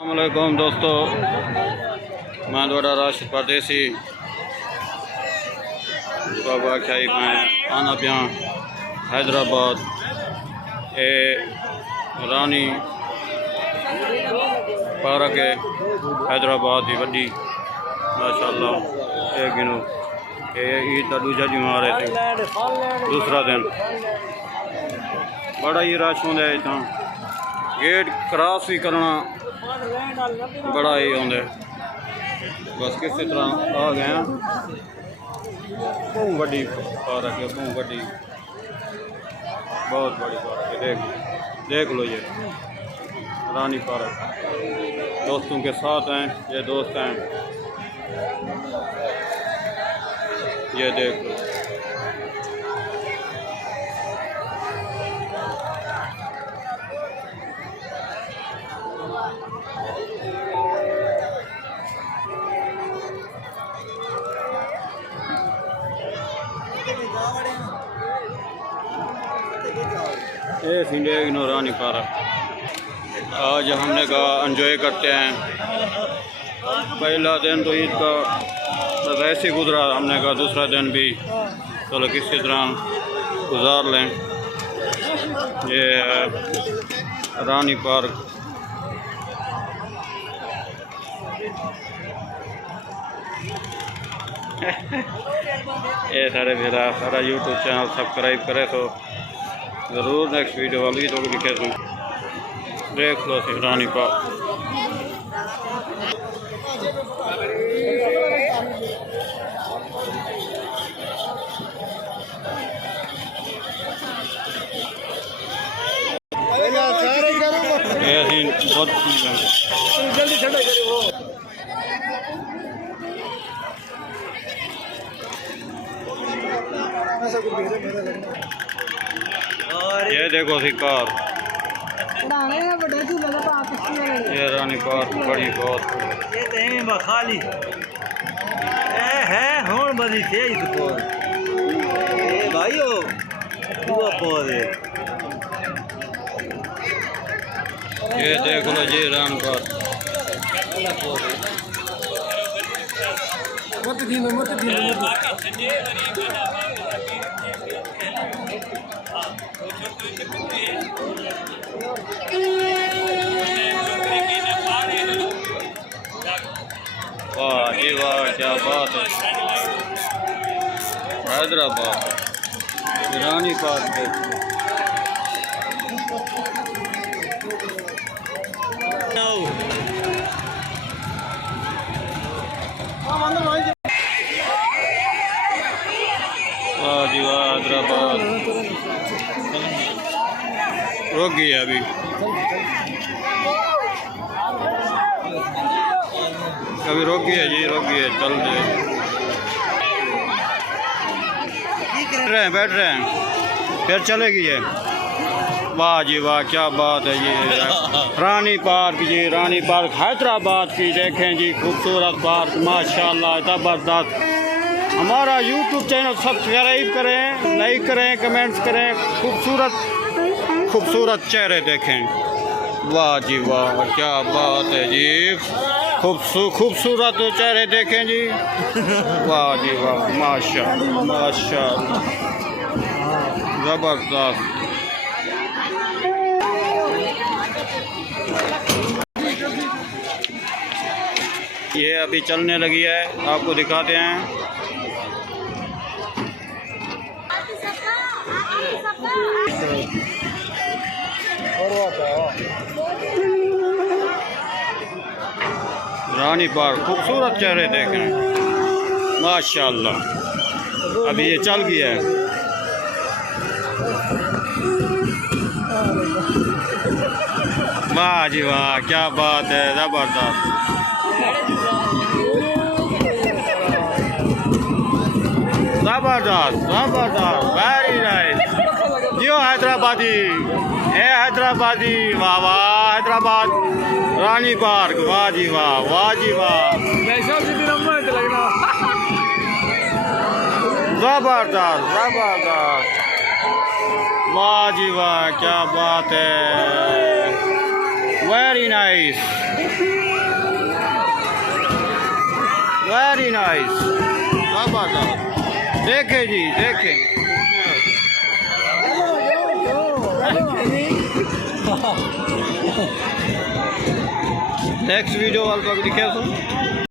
अस्सलामुअलैकुम दोस्तों, मैं थोड़ा राशिद परदेसी बाबा ख्याई मैं आना पिया हैदराबाद ए रानी पार्क है हैदराबाद की वड्डी माशाअल्लाह। एक गिनो ईद का दूजा जी आ रहे थे, दूसरा दिन बड़ा ही रश होंगे इतना, गेट क्रॉस भी करना बड़ा ही आंदा। बस किसी तरह आ गए बहुत बड़ी पार्क है, बहुत बड़ी, बहुत बड़ी पार्क है। देख लो ये रानी पार्क, दोस्तों के साथ हैं, ये दोस्त हैं, ये देख लो। ये सिंधे रानी पार्क आज हमने कहा एंजॉय करते हैं। पहला दिन तो ईद का बस ऐसे गुजरा, हमने कहा दूसरा दिन भी चलो किसी तरह गुजार लें। ये रानी पार्क ये सारा यूट्यूब चैनल सब्सक्राइब करे तो ज़रूर नेक्स्ट वीडियो वाली तो लिखे तुम देख लो रानी पार्क। बहुत ये देखो शिकार, ये रानी पार्क बड़ी बहुत खाली है होन बड़ी तेज तो भाइयों ये देख लो जी रानी पार्क। वाह जी वाह, क्या बात है। हैदराबाद रानी पार्क वाह जी वाह, हैदराबाद रुक गई अभी, अभी रोक गई है जी, रोक गई है, चल रहे बैठ रहे हैं फिर चलेगी ये। वाह जी वाह, क्या बात है। ये रानी पार्क जी, रानी पार्क हैदराबाद की देखें जी, खूबसूरत पार्क माशाल्लाह ज़बरदस्त। हमारा यूट्यूब चैनल सब्सक्राइब करें, लाइक करें, कमेंट्स करें, खूबसूरत खूबसूरत चेहरे देखें। वाह जी वाह, क्या बात है जी, खूबसूरत चेहरे देखें जी। वाह जी वाह, माशाअल्लाह माशाअल्लाह ज़बरदस्त। ये अभी चलने लगी है, आपको दिखाते हैं। रानी पार्क खूबसूरत चेहरे देखें माशाअल्लाह। अभी ये चल गया है। वाह जी वाह, क्या बात है, ज़बरदस्त। ज़बरदस्त ज़बरदस्त, वेरी नाइस। जियो हैदराबादी, हैदराबादी, वाह वाह हैदराबाद रानी पार्क, वाह जी वाह, वाह जी वाह, ज़बरदस्त ज़बरदस्त, वाह जी वाह, क्या बात है, वेरी नाइस। वेरी नाइस, जबरदस्त। देखे जी देखे। नेक्स्ट वीडियो वाल पक दिखे सो।